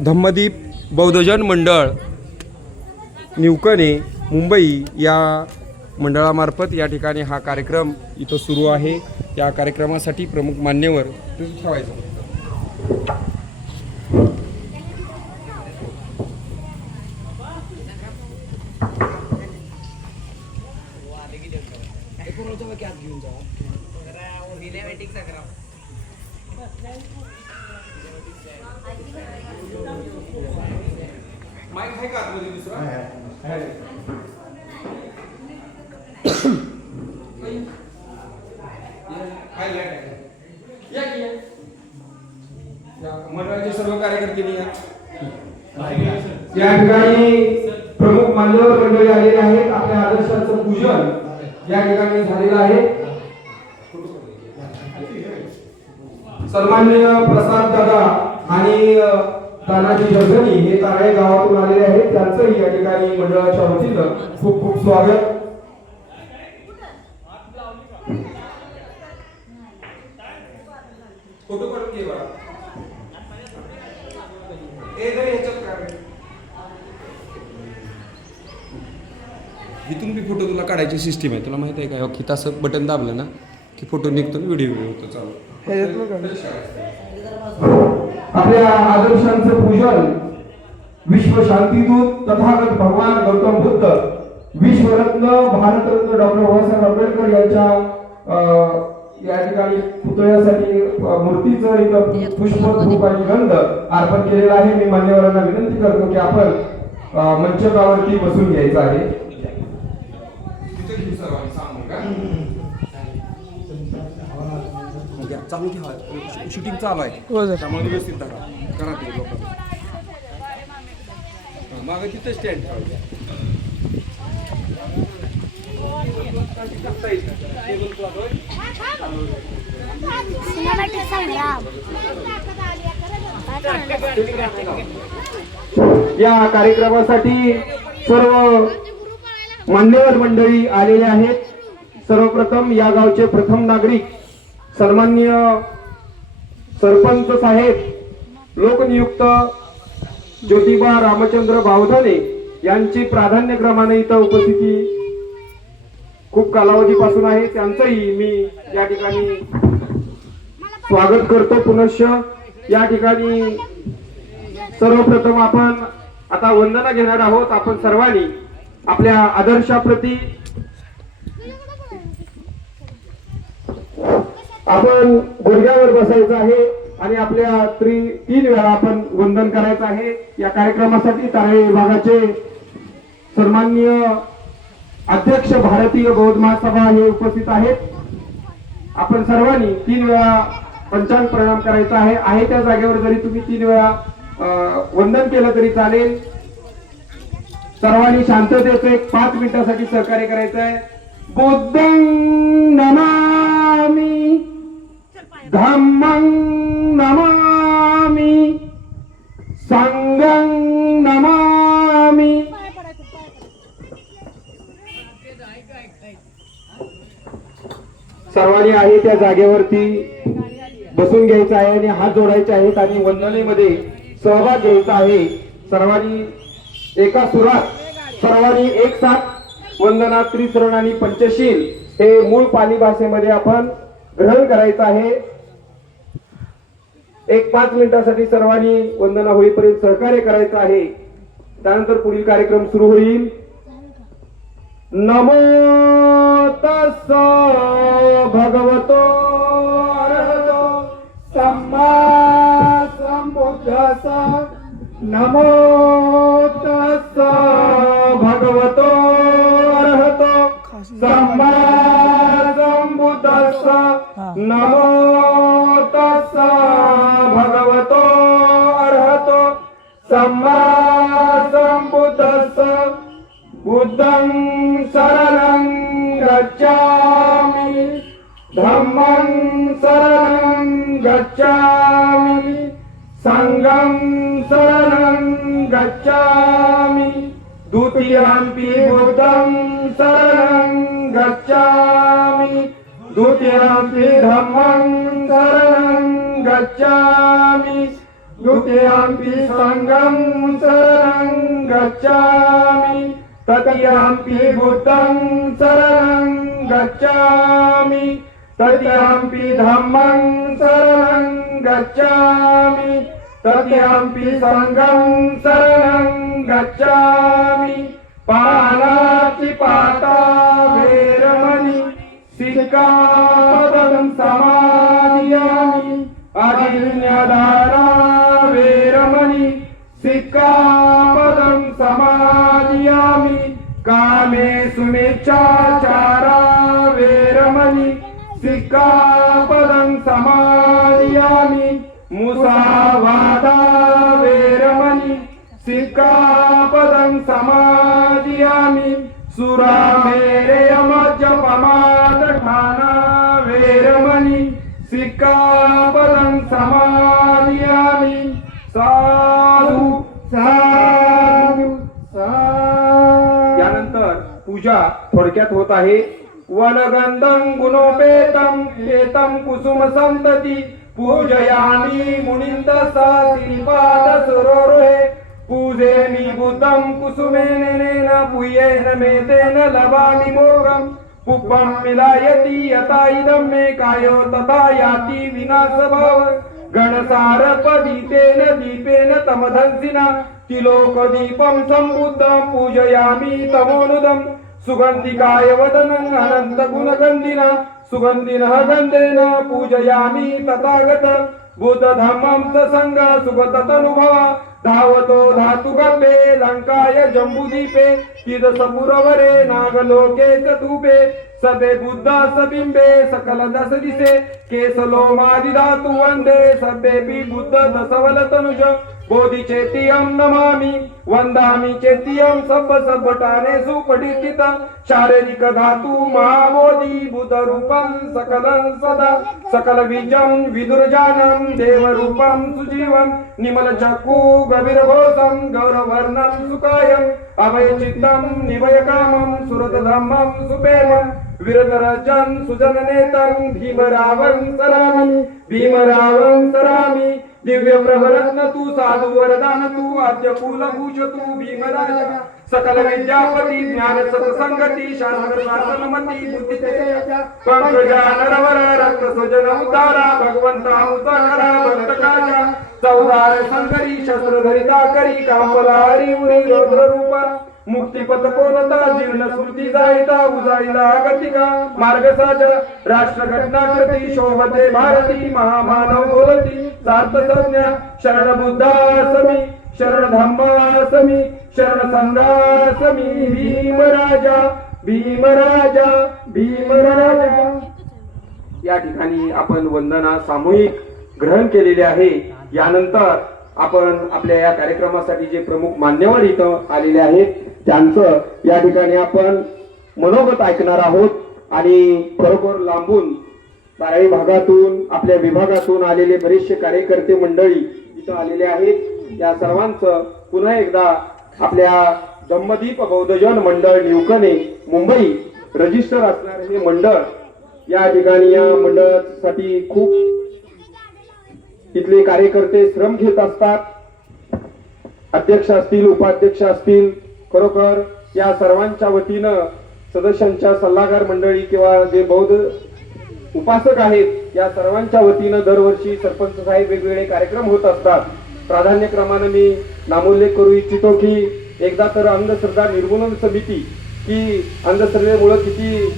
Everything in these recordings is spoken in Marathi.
धम्मदीप बौद्धजन मंडळ निवकणे मुंबई या मंडळामार्फत या ठिकाणी हा कार्यक्रम इथं सुरू आहे। या कार्यक्रमासाठी प्रमुख मान्यवर ठेवायचं। माइक है का आतमध्ये दुसरा है हायलाइट आहे या की या मंडळाचे सर्व कार्यकर्ते या ठिकाणी प्रमुख मान्यवर मंडळी आलेले आहेत। आपल्या आदर्शाचं पूजन या ठिकाणी झालेलं आहे। सन्माननीय प्रसाद दादा आणि तानाजी जगनी हे ताराळे गावातून आलेले आहेत। त्यांचंही या ठिकाणी मंडळाच्या वतीनं खूप खूप स्वागत। फोटो काढून घे बघा हे जरी ह्याच्यात काढ इथून बी फोटो तुला काढायची सिस्टीम आहे। तुला माहित आहे का की तसं बटन दाबलं ना की फोटो निघतो व्हिडिओ होतो चालू। आपल्या आदर्शांचं पूजन विश्व शांतीदूत तथागत भगवान गौतम बुद्ध विश्वरत्न भारतरत्न डॉक्टर बाबासाहेब आंबेडकर यांच्या या ठिकाणी पुतळ्यासाठी मूर्तीचं इथं पुष्प धूप आणि गंध अर्पण केलेला आहे। मी मान्यवरांना विनंती करतो की आपण मंचकावरती बसून घ्यायचं आहे। चालू घ्या शूटिंग चालू आहे त्यामुळे व्यवस्थित करा ते लोक मागे तिथं स्टँड या कार्यक्रमासाठी सर्व मान्यवर मंडळी आलेले आहेत। सर्वप्रथम या गावचे प्रथम नागरिक सन्माननीय सरपंच साहेब लोकनियुक्त ज्योतिबा रामचंद्र बावधाने यांची प्राधान्यक्रमाने इथं उपस्थिती खूप कालावधीपासून आहे। त्यांचंही मी या ठिकाणी स्वागत करतो पुनश्च। या ठिकाणी सर्वप्रथम आपण आता वंदना घेणार आहोत। आपण सर्वांनी आपल्या आदर्शाप्रती आपण गुडघ्यावर बसायचं आहे आणि आपल्या 3 वेळा आपण वंदन करायचं आहे। या कार्यक्रमासाठी ताराळे विभागाचे सन्माननीय अध्यक्ष भारतीय बौद्ध महासभा हे उपस्थित आहेत। आपण सर्वांनी 3 वेळा पंचांग प्रणाम करायचा आहे त्या जागेवर जरी तुम्ही 3 वेळा वंदन केलं तरी चालेल। सर्वांनी शांततेचं एक 5 मिनिटासाठी सहकार्य करायचं आहे। बुद्धं नमामि धम्मं नमामि संघं नमामि। सर्वांनी आहे त्या जागेवरती बसून घ्यायचं आहे आणि हात जोडायचे आहेत आणि वंदनेमध्ये सहभाग घ्यायचा आहे। सर्वांनी एका सुरात सर्वांनी एक साथ वंदना त्रिसरण आणि पंचशील हे मूळ पाली भाषेमध्ये आपण ग्रहण करायचं आहे। एक 5 मिनिटासाठी सर्वांनी वंदना होईपर्यंत सहकार्य करायचं आहे। त्यानंतर पुढील कार्यक्रम सुरू होईल। नमो तस्स भगवतो अरहतो सम्मा संबुद्धस्स। नमो तस्स भगवतो अरहतो सम्मा संबुद्धस्स। नमो तस्स भगवतो अरहतो सम्मा संबुद्धस्स। बुद्धं शरणं गच्छामि धम्मं शरणं गच्छामि संघं शरणं गच्छामि द्वितीयंपि बुद्धं शरणं गच्छामि द्वितीयंपि धम्मं शरणं गच्छामि द्वितीयम्पि संघं शरणं गच्छामि तृतीयम्पि बुद्धं शरणं गच्छामि तृतीयम्पि धम्मं शरणं गच्छामि तृतीयम्पि संघं शरणं गच्छामि पानातिपाता वैरमणि सिक्खापदं समादयामि अजिन्यदाना वैरमणि सिक्खापदं समादयामि कामेषु मिच्छाचारा वैरमणि सिक्खापदं समादयामि मुसावादा वैरमणि सिक्खापदं समादयामि सुरामेरयमज्जपमादठाना वैरमणि सिक्खापदं समादयामि साधु साधु साधु। यानंतर पूजा थोडक्यात होत आहे। वनगंधं गुणोपेतं पेतं कुसुम संतती पूजयामि मुनिन्दसा श्रीपाद सरोरुहे पूजेमि बुद्धं कुसुमेन पूयेन मेतेन लभामि मोक्षं पुष्पं मिलायति यथा इदं मे कायो तथा याति विनाशभाव गणसारपदीतेन दीपेन तमधंसिना तिलोकदीपं सम्बुद्धं पूजयामि तमोनुदं सुगन्धिकाय वदनं अनन्तगुणगन्धिना सुगन्धिनः गन्धेन पूजयामि तथागत बुद्धधम्मं स संग सुगततनुभव धावतो धातुगर्भे लंकाय जम्बूदीपे तिदसपुरवरे नागलोके च धूपे सबे बुद्धा सबिंबे सकल दस दिसे केसलोमादि धातु वंदे सबेपि बुद्ध दसवल तनुज बोधि चेतियं नमामि वंदामि चेतियं सब्बटानेषु पठित शारीरिक धातु महाबोधि बुद्ध रूपं सकलं सदा सकल बीजं विदुर्जानं देव रूपं सुजीवं निमल चक्षु गभीर घोषं गौरवर्णं सुकायं अभय चित्तं निभय कामं सुरत धम्मं सुपेमं विरदरजं सुजननेतं भीमरावं सरामि भीमरावं सरामि दिव्य प्रभरत्न तू साधु वरदान तू आद्य कुलभूष तू भीमराजा सकल विद्यापती ज्ञान सत्संगती शास्त्र शासनमती बुद्धी पंकजा नरवर रक्त सुजन उतारा भगवंता उतारा भक्तकाजा चौदार संगरी शस्त्र धरिता करी कांबला हरी उरी रौद्र रूपा मुक्तिपथ कोणता जीर्ण स्मृती जायता उजाईला गतिका मार्ग साजा राष्ट्र घटना कृती शोभते भारती महामानव बोलती सार्थ संज्ञा शरण बुद्धासमी शरण धम्मासमी शरण संघासमी भीमराजा भीमराजा भीमराजा। या ठिकाणी आपण वंदना सामूहिक ग्रहण केलेले आहे। यानंतर आपण आपल्या या कार्यक्रमासाठी जे प्रमुख मान्यवर इथं आलेले आहेत त्यांचं या ठिकाणी आपण मनोगत ऐकणार आहोत आणि खरोखर लांबून बारावी भागातून आपल्या विभागातून आलेले बरेचसे कार्यकर्ते मंडळी इथं आलेले आहेत। या सर्वांचं पुन्हा एकदा आपल्या धम्मदीप बौद्धजन मंडळ निवकणे मुंबई रजिस्टर असणारे हे मंडळ या ठिकाणी या मंडळासाठी खूप तिथले कार्यकर्ते श्रम घेत असतात। अध्यक्ष असतील उपाध्यक्ष असतील खरोखर या सर्वांच्या वतीनं सदस्यांच्या सल्लागार मंडळी किंवा जे बौद्ध उपासक आहेत या सर्वांच्या वतीनं दरवर्षी सरपंच साहेब वेगवेगळे कार्यक्रम होत असतात। प्राधान्यक्रमाने मी नामोल्लेख करू इच्छितो की एकदा तर अंधश्रद्धा निर्मूलन समिती की अंधश्रद्धेमुळे किती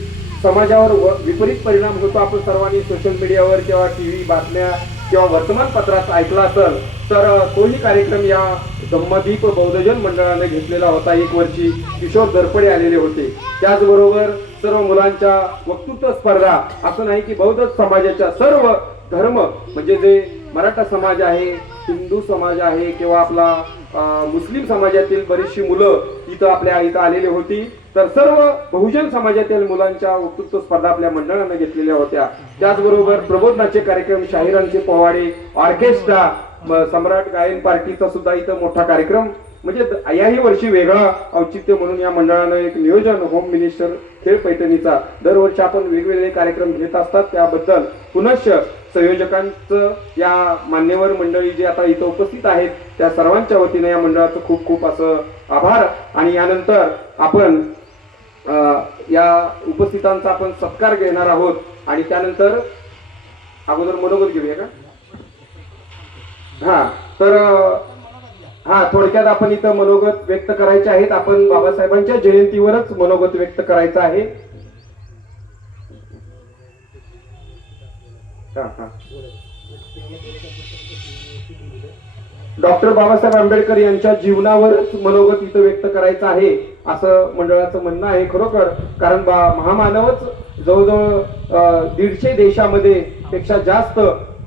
समाजावर विपरीत परिणाम होतो आपण सर्वांनी सोशल मीडियावर किंवा टीव्ही बातम्या किंवा वर्तमानपत्रात ऐकला असेल तर तोही कार्यक्रम या धम्मदीप बौद्धजन मंडळाने घेतलेला होता। एक वर्षी किशोर दरपडे आलेले होते। त्याचबरोबर सर्व मुलांच्या वक्तृत्व स्पर्धा असं नाही की बौद्ध समाजाच्या सर्व धर्म म्हणजे जे मराठा समाज आहे हिंदू समाज आहे किंवा आपला मुस्लिम समाजातील बरीचशी मुलं इथं आपल्या इथं आलेली होती तर सर्व बहुजन समाजातील मुलांच्या वक्तृत्व स्पर्धा आपल्या मंडळाने घेतलेल्या होत्या। त्याचबरोबर प्रबोधनाचे कार्यक्रम शाहिरांचे पोवाडे ऑर्केस्ट्रा सम्राट गायन पार्टीचा सुद्धा इथं मोठा कार्यक्रम म्हणजे याही वर्षी वेगळा औचित्य म्हणून या मंडळानं एक नियोजन होम मिनिस्टर खेळ पैठणीचा दरवर्षी आपण वेगवेगळे कार्यक्रम घेत असतात त्याबद्दल पुनश्च संयोजकांचं, या मान्यवर मंडळी जे आता इथं उपस्थित आहेत त्या सर्वांच्या वतीने या मंडळाचं खूप खूप असं आभार. आणि यानंतर आपण या उपस्थितांचा आपण सत्कार घेणार आहोत आणि त्यानंतर अगोदर मनोगत घेऊया का? हा, तर थोडक्यात आपण इथं मनोगत व्यक्त करायचे आहेत. आपण बाबासाहेबांच्या जयंतीवरच मनोगत व्यक्त करायचं आहे. डॉक्टर बाबासाहेब आंबेडकर यांच्या जीवनावरच मनोगत इथं व्यक्त करायचं आहे असं मंडळाचं म्हणणं आहे. खरोखर कारण महामानवच जवळजवळ 150 देशामध्ये पेक्षा जास्त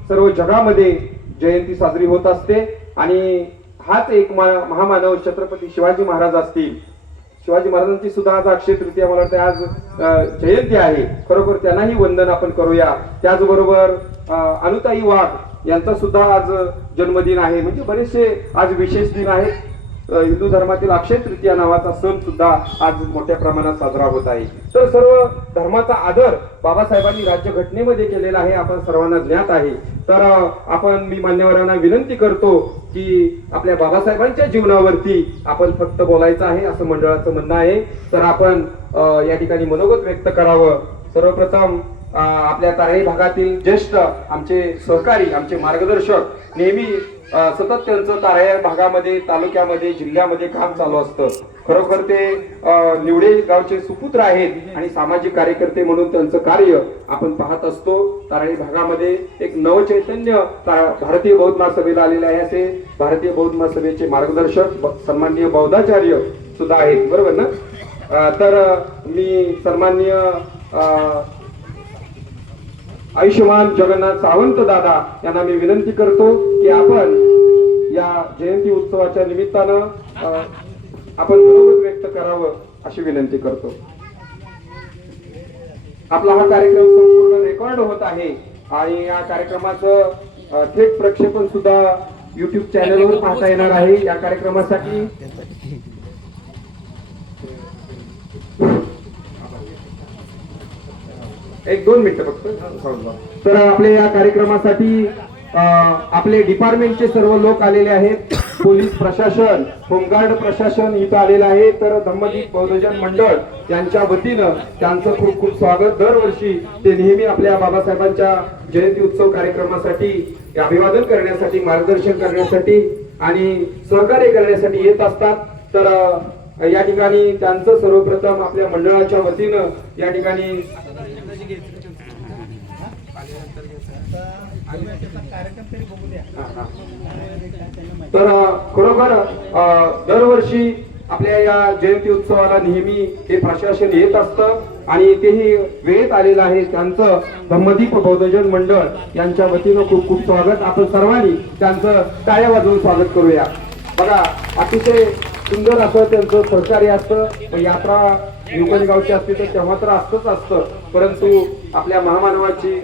सर्व जगामध्ये जयंती साजरी होत असते. आणि हाच एक महामानव छत्रपती शिवाजी महाराज असतील. शिवाजी महाराजांची सुद्धा आज अक्षय तृतीया, मला वाटतं आज जयंती आहे. खरोखर त्यांनाही वंदन आपण करूया. त्याचबरोबर अनुताई वाघ यांचा सुद्धा आज जन्मदिन आहे. म्हणजे बरेचसे आज विशेष दिन आहेत. हिंदू धर्मातील अक्षय तृतीया नावाचा सण सुद्धा आज मोठ्या प्रमाणात साजरा होत आहे. तर सर्व धर्माचा आदर बाबासाहेबांनी राज्यघटनेमध्ये केलेला आहे, आपण सर्वांना ज्ञात आहे. तर मी मान्यवरांना विनंती करतो की आपल्या बाबासाहेबांच्या जीवनावरती आपण फक्त बोलायचं आहे असं मंडळाचं म्हणणं आहे. तर आपण या ठिकाणी मनोगत व्यक्त करावं. सर्वप्रथम आपल्या तारळी भागातील ज्येष्ठ आमचे सहकारी, आमचे मार्गदर्शक, नेहमी सतत त्यांचं तारळी भागामध्ये, तालुक्यामध्ये, जिल्ह्यामध्ये काम चालू असतं. खरोखर ते निवडे गावचे सुपुत्र आहेत आणि सामाजिक कार्यकर्ते म्हणून त्यांचं कार्य आपण पाहत असतो. तारळी भागामध्ये एक नवचैतन्य भारतीय बौद्ध महासभेला आलेले आहे. असे भारतीय बौद्ध महासभेचे मार्गदर्शक सन्माननीय बौद्धाचार्य सुद्धा आहेत, बरोबर ना? तर मी सन्माननीय आयुष्यमान जगन्नाथ सावंत दादा यांना मी विनंती करतो की आपण या जयंती उत्सवाच्या निमित्तानं आपण मनोगत व्यक्त करावं अशी विनंती करतो. आपला हा कार्यक्रम संपूर्ण रेकॉर्ड होत आहे आणि या कार्यक्रमाचं थेट प्रक्षेपण सुद्धा YouTube चॅनलवर पाहता येणार आहे. या कार्यक्रमासाठी एक 2 मिनिटं फक्त. तर आपल्या या कार्यक्रमासाठी आपले डिपार्टमेंटचे सर्व लोक आलेले आहेत. पोलीस प्रशासन, होमगार्ड प्रशासन इथं आलेलं आहे. तर धम्मदीप बौद्धजन मंडळ यांच्या वतीनं त्यांचं खूप खूप स्वागत. दरवर्षी ते नेहमी आपल्या बाबासाहेबांच्या जयंती उत्सव कार्यक्रमासाठी अभिवादन करण्यासाठी, मार्गदर्शन करण्यासाठी आणि सहकार्य करण्यासाठी येत असतात. तर या ठिकाणी त्यांचं सर्वप्रथम आपल्या मंडळाच्या वतीनं या ठिकाणी तर खरोखर दरवर्षी आपल्या या जयंती उत्सवाला नेहमी हे प्रशासन येत असतं आणि तेही वेळेत आलेलं आहे. त्यांचं धम्मदीप बौद्धजन मंडळ यांच्या वतीनं खूप खूप स्वागत. आपण सर्वांनी त्यांचं टाळ्या वाजवून स्वागत करूया. बघा, अतिशय सुंदर असं त्यांचं सहकार्य असतं. यात्रा गावची असते तर तेव्हा तर असतं, परंतु आपल्या महामानवाची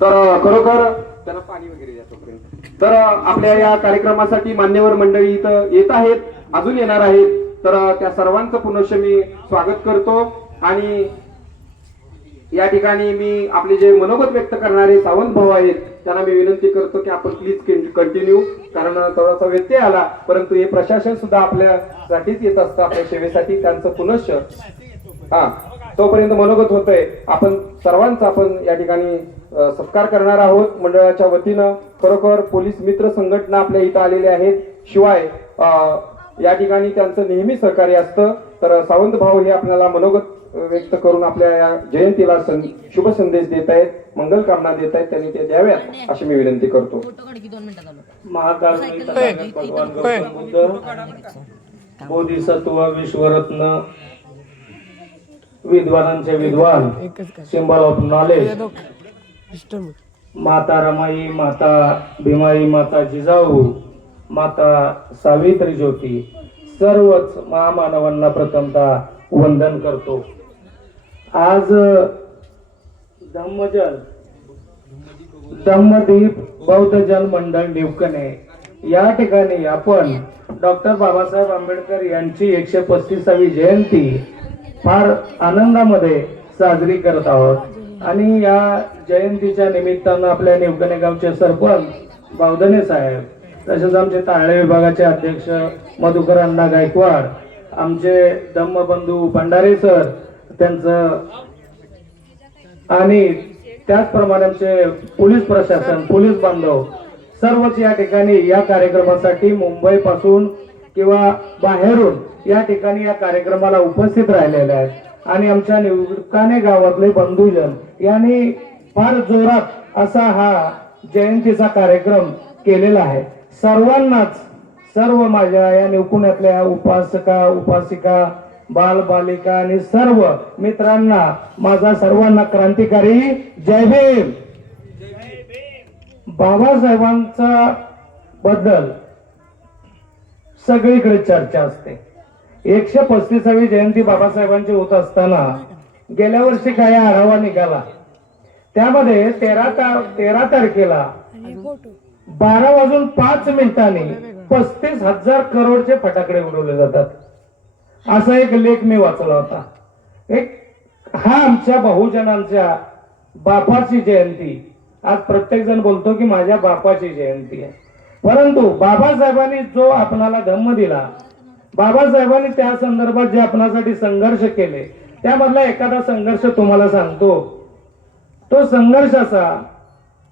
तर खरोखर त्यांना पाणी वगैरे द्या तोपर्यंत. तर आपल्या या कार्यक्रमासाठी मान्यवर मंडळी इथं येत आहेत, अजून येणार आहेत. तर त्या सर्वांचं पुनश्च मी स्वागत करतो. आणि या ठिकाणी मी आपले जे मनोगत व्यक्त करणारे सावंत भाऊ आहेत त्यांना मी विनंती करतो की आपण प्लीज कंटिन्यू, कारण थोडासा व्यत्यय आला, परंतु हे प्रशासन सुद्धा आपल्यासाठीच येत असतं, आपल्या सेवेसाठी. त्यांचं पुनश्च तोपर्यंत मनोगत होतंय. आपण सर्वांचा आपण या ठिकाणी सत्कार करणार आहोत मंडळाच्या वतीनं. खरोखर पोलीस मित्र संघटना आपल्या इथं आलेले आहेत. शिवाय या ठिकाणी त्यांचं नेहमी सहकार्य असतं. तर सावंत भाऊ हे आपल्याला मनोगत व्यक्त करून आपल्या या जयंतीला शुभ संदेश देत आहेत, मंगल कामना देत आहेत. त्यांनी ते द्याव्यात अशी मी विनंती करतो. महाकाल बोधिसत्व, विश्वरत्न, विद्वानांचे विद्वान, सिंबल ऑफ नॉलेज, माता रमाई, माता भीमाई, माता जिजाऊ, माता सावित्री ज्योती, सर्वच महामानवांना प्रथमतः वंदन करतो. आज धम्मदीप बौद्ध जन मंडळ निवकणे या ठिकाणी आपण डॉक्टर बाबासाहेब आंबेडकर यांची 135वी जयंती फार आनंदामध्ये साजरी करत आहोत आणि या जयंतीच्या निमित्तानं आपल्या निवकणे गावचे सरपंच बावधने साहेब, तसेच आमचे ताळे विभागाचे अध्यक्ष मधुकर अण्णा गायकवाड, आमचे धम्मबंधू भंडारे सर त्यांचं, आणि त्याचप्रमाणे आमचे पोलीस प्रशासन, पोलीस बांधव सर्वच या ठिकाणी या कार्यक्रमासाठी मुंबई पासून किंवा बाहेरून या ठिकाणी या कार्यक्रमाला उपस्थित राहिलेले आहेत आणि आमच्या निवकाणे गावातले बंधूजन यांनी फार जोरात असा हा जयंतीचा कार्यक्रम केलेला आहे. सर्वांनाच, सर्व माझ्या या निवकुण्यातल्या उपासका, उपासिका, बाल बालिका आणि सर्व मित्रांना माझा सर्वांना क्रांतिकारी जय भीम. बाबासाहेबांचा बद्दल सगळीकडे चर्चा असते. 135वी जयंती बाबासाहेबांची होत असताना गेल्या वर्षी काय आढावा निघाला, त्यामध्ये 13 तारखेला 12:05 35,000 करोडचे फटाकडे उडवले जातात, असा एक लेख मी वाचला होता. हा आमच्या बहुजनांच्या बापाची जयंती. आज प्रत्येक जण बोलतो की माझ्या बापाची जयंती आहे, परंतु बाबासाहेबांनी जो आपणाला धम्म दिला, बाबासाहेबांनी त्या संदर्भात जे आपणासाठी संघर्ष केले, त्यामधला एखादा संघर्ष तुम्हाला सांगतो. तो संघर्ष असा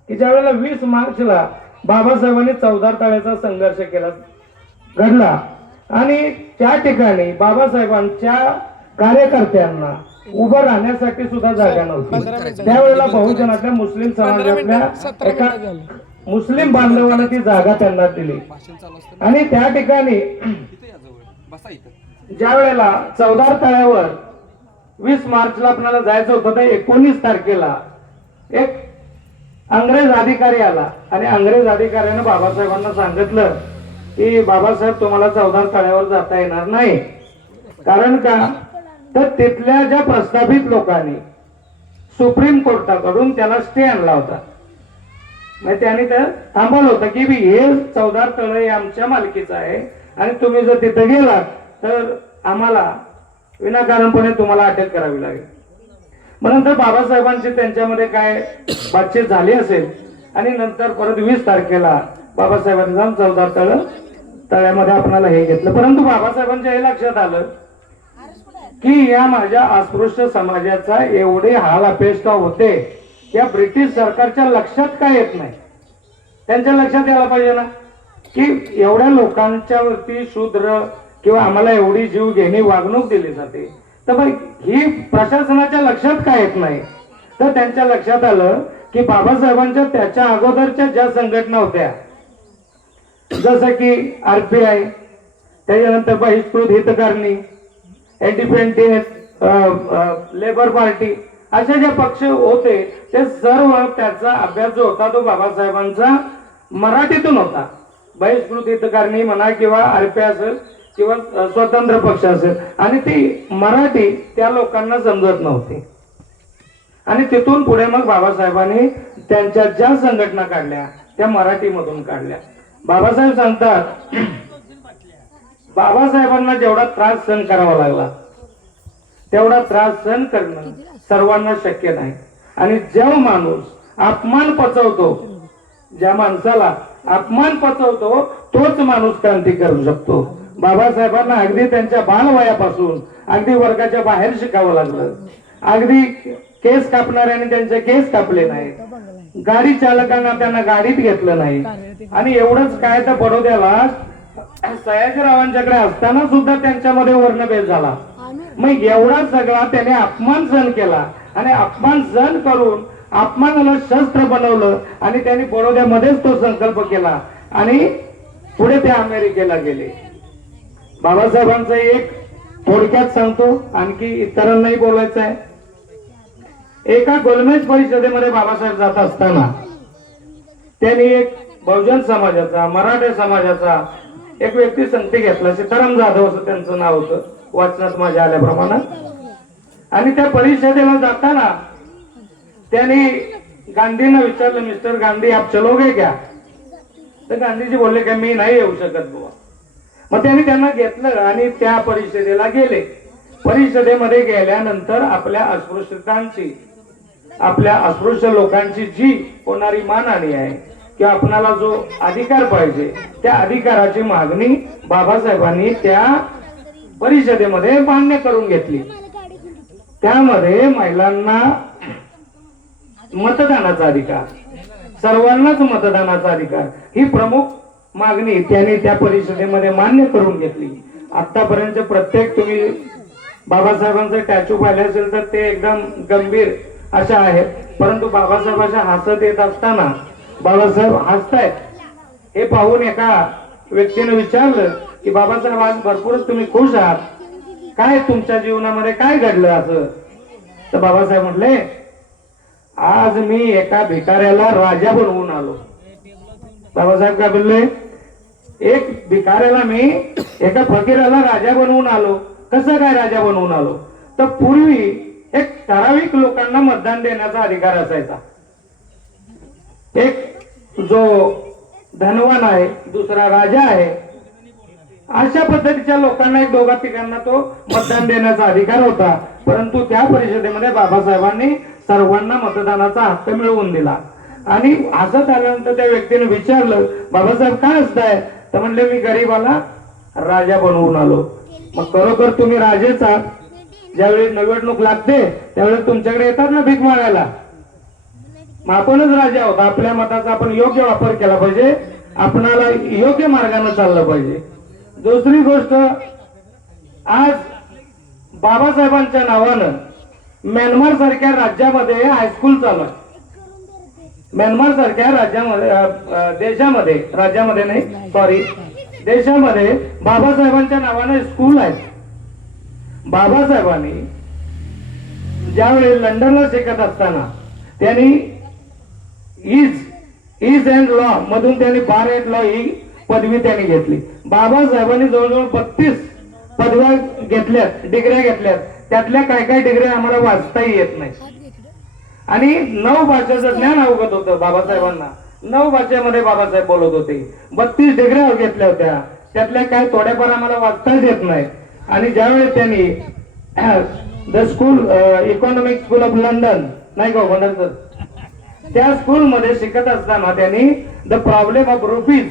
की ज्यावेळेला 20 मार्चला बाबासाहेबांनी चौदार तळ्याचा संघर्ष केला, घडला आणि त्या ठिकाणी बाबासाहेबांच्या कार्यकर्त्यांना उभं राहण्यासाठी सुद्धा जागा नव्हती. त्यावेळेला बहुजनातल्या मुस्लिम समाजातल्या एका मुस्लिम बांधवांना ती जागा त्यांना दिली आणि त्या ठिकाणी ज्या वेळेला चौदार तळ्यावर 20 मार्चला आपल्याला जायचं होतं, तर 19 तारखेला एक अंग्रेज अधिकारी आला आणि अंग्रेज अधिकाऱ्यानं बाबासाहेबांना सांगितलं की बाबासाहेब तुम्हाला चौदार तळ्यावर जाता येणार नाही. कारण का, तर तिथल्या ज्या प्रस्थापित लोकांनी सुप्रीम कोर्टाकडून त्याला स्टे आणला होता, म्हणजे त्यांनी तर थांबवलं होतं की हे चौदार तळे आमच्या मालकीचं आहे आणि तुम्ही जर तिथे गेलात तर आम्हाला विनाकारणपणे तुम्हाला अटक करावी लागेल. म्हणून तर बाबासाहेबांची त्यांच्यामध्ये काय बातचीत झाली असेल आणि नंतर परत 20 तारखेला बाबासाहेबांनी जाऊन चौदार तळ्यामध्ये आपल्याला हे घेतलं. परंतु बाबासाहेबांच्या हे लक्षात आलं की या माझ्या अस्पृश्य समाजाचा एवढे हाल अपेष्टा होते, या ब्रिटिश सरकारच्या लक्षात काय येत नाही. त्यांच्या लक्षात यायला पाहिजे ना की एवढ्या लोकांच्या वरती शूद्र किंवा आम्हाला एवढी जीव घेणी वागणूक दिली जाते, तर मग ही प्रशासनाच्या लक्षात काय येत नाही. तर त्यांच्या लक्षात आलं की बाबासाहेबांच्या त्याच्या अगोदरच्या ज्या संघटना होत्या, जसं की RPI, त्याच्यानंतर बहिष्कृत हितकारणी, इंडिपेंडेंट लेबर पार्टी, असे जे पक्ष होते ते सर्व त्याचा अभ्यास जो होता तो बाबासाहेबांचा मराठीतून होता. बहिष्कृत हितकारणी म्हणा किंवा RPI असेल किंवा स्वतंत्र पक्ष असेल, आणि ती मराठी त्या लोकांना समजत नव्हती आणि तिथून पुढे मग बाबासाहेबांनी त्यांच्या ज्या संघटना काढल्या त्या मराठीमधून काढल्या. बाबासाहेब सांगतात बाबासाहेबांना जेवढा त्रास सहन करावा लागला तेवढा त्रास सहन करणं सर्वांना शक्य नाही आणि जो माणूस अपमान पचवतो, ज्या माणसाला अपमान पचवतो तोच माणूस क्रांती करू शकतो. बाबासाहेबांना अगदी त्यांच्या बालवयापासून अगदी वर्गाच्या बाहेर शिकावं लागलं. अगदी केस कापणाऱ्याने त्यांचे केस कापले नाहीत, गाडी चालकांना त्यांना गाडीत घेतलं नाही आणि एवढंच काय तर बडोद्याला सयाजीरावांच्याकडे असताना सुद्धा त्यांच्यामध्ये वर्णभेद झाला. मग एवढा सगळा त्याने अपमान सहन केला आणि अपमान सहन करून अपमानाला शस्त्र बनवलं आणि त्यांनी बडोद्यामध्येच तो संकल्प केला आणि पुढे ते अमेरिकेला गेले. बाबासाहेबांचं एक थोडक्यात सांगतो, आणखी इतरांनाही बोलायचं आहे. एका गोलमेज परिषदेमध्ये बाबासाहेब जात असताना त्यांनी एक बहुजन समाजाचा, मराठा समाजाचा एक व्यक्ती संगती घेतला. सीताराम जाधव असं त्यांचं नाव होतं, वाचनात माझ्या आल्याप्रमाणे. आणि त्या परिषदेला जाताना त्यांनी गांधींना विचारलं, मिस्टर गांधी आप चलोगे क्या? तर गांधीजी बोलले की मी नाही येऊ शकत बुवा. मग त्यांनी त्यांना घेतलं आणि त्या परिषदेला गेले. परिषदेमध्ये गेल्यानंतर आपल्या अस्पृश्यतांची, आपल्या अस्पृश्य लोकांची जी होणारी मानहानी आहे किंवा आपणाला जो अधिकार पाहिजे त्या अधिकाराची मागणी बाबासाहेबांनी त्या परिषदेमध्ये मान्य करून घेतली. त्यामध्ये महिलांना मतदानाचा अधिकार, सर्वांनाच मतदानाचा अधिकार ही प्रमुख मागणी त्यांनी त्या परिषदेमध्ये मान्य करून घेतली. आतापर्यंत प्रत्येक तुम्ही बाबासाहेबांचे स्टॅच्यू पाहिले असेल तर ते एकदम गंभीर अशा आहेत, परंतु बाबासाहेबांच्या हसत येत असताना बाबासाहेब हसतायत हे पाहून एका व्यक्तीने विचारलं की बाबासाहेब आज भरपूरच तुम्ही खुश आहात, काय तुमच्या जीवनामध्ये काय घडलं असं? तर बाबासाहेब म्हटले, आज मी एका भिकाऱ्याला राजा बनवून आलो. बाबासाहेब काय बोलले? एक भिकाऱ्याला मी एका फकीराला राजा बनवून आलो. कसं काय राजा बनवून आलो? तर पूर्वी एक ठराविक लोकांना मतदान देण्याचा अधिकार असायचा. एक जो धनवान आहे, दुसरा राजा आहे, अशा पद्धतीच्या लोकांना एक दोघा तिघांना तो मतदान देण्याचा अधिकार होता. परंतु त्या परिषदेमध्ये बाबासाहेबांनी सर्वांना मतदानाचा हक्क मिळवून दिला. आणि असं आल्यानंतर त्या व्यक्तीने विचारलं, बाबासाहेब काय असताय? तर म्हणले, मी गरीबाला राजा बनवून आलो. मग खरोखर तुम्ही राजेच आहात. ज्यावेळी निवडणूक लागते त्यावेळेस तुमच्याकडे येतात ना भीक मागायला. मग आपणच राजा आहोत. आपल्या मताचा आपण योग्य वापर केला पाहिजे, आपणाला योग्य मार्गाने चाललं पाहिजे. दुसरी गोष्ट, आज बाबासाहेबांच्या नावानं म्यानमार सारख्या राज्यामध्ये हायस्कूल चालू आहे. म्यानमार सारख्या देशामध्ये बाबासाहेबांच्या नावानं स्कूल आहे. बाबासाहेबांनी ज्यावेळी लंडनला शिकत असताना त्यांनी इज अँड लॉ मधून त्यांनी बार एट लॉ ही पदवी त्यांनी घेतली. बाबासाहेबांनी जवळजवळ 32 पदव्या घेतल्यात, डिग्र्या घेतल्यात. त्यातल्या काय काय डिग्र्या आम्हाला वाचताही येत नाही. आणि 9 भाषेचं ज्ञान अवगत होतं बाबासाहेबांना. 9 भाषेमध्ये बाबासाहेब बोलत होते. 32 डिग्र्या घेतल्या होत्या, त्यातल्या काय थोड्याफार आम्हाला वाचताच येत नाही. आणि ज्यावेळी त्यांनी the school economic school of London, नाही का म्हणत सर, त्या स्कूल मध्ये शिकत असताना त्यांनी द प्रॉब्लेम ऑफ रुपीज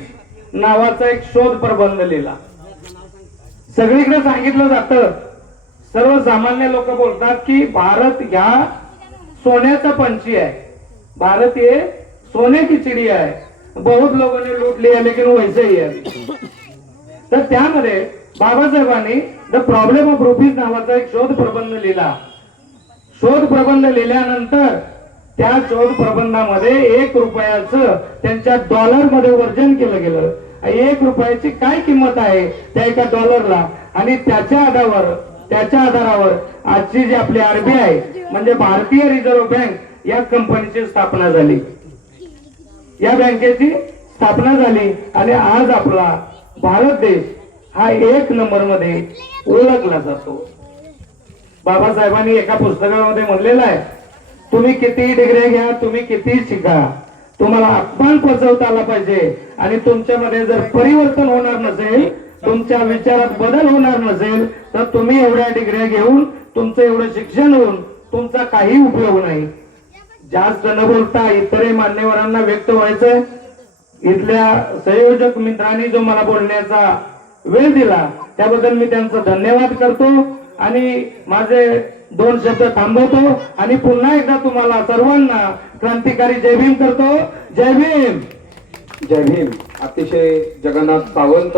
नावाचा एक शोध प्रबंध लिहिला. सगळीकडे सांगितलं जातं, सर्वसामान्य लोक बोलतात की भारत ह्या सोन्याचा पंछी आहे, भारत ये सोने की चिड़िया है, बहुत लोगों ने लूट लिया लेकिन वैसे ही है. तर त्यामध्ये बाबासाहेबांनी द प्रॉब्लेम ऑफ रुपीज नावाचा एक शोध प्रबंध लिहिला. शोध प्रबंध लिहिल्यानंतर त्या शोध प्रबंधामध्ये 1 रुपयाचं त्यांच्या डॉलर मध्ये वर्जन केलं गेलं. 1 रुपयाची काय किंमत आहे त्या एका डॉलरला, आणि त्याच्या आधारावर आजची जी आपली RBI म्हणजे भारतीय रिझर्व्ह बँक या कंपनीची स्थापना झाली, या बँकेची स्थापना झाली. आणि आज आपला भारत देश हा 1 नंबर मध्ये ओळखला जातो. बाबासाहेबांनी एका पुस्तकामध्ये म्हणलेलं आहे, तुम्ही किती डिग्री घ्या, तुम्ही किती शिका, तुम्हाला अपमान पचवता आला पाहिजे. आणि तुमच्यामध्ये जर परिवर्तन होणार नसेल, तुमच्या विचारात बदल होणार नसेल, तर तुम्ही एवढ्या डिग्र्या घेऊन, तुमचं एवढं शिक्षण होऊन तुमचा काही उपयोग नाही. जास्त न बोलता इतर मान्यवरांना व्यक्त व्हायचंय. इथल्या संयोजक मित्रांनी जो मला बोलण्याचा वेळ दिला त्याबद्दल मी त्यांचा धन्यवाद करतो आणि माझे 2 शब्द थांबवतो आणि पुन्हा एकदा तुम्हाला सर्वांना क्रांतिकारी जय भीम करतो. जय भीम. जय भीम. अतिशय जगन्नाथ सावंत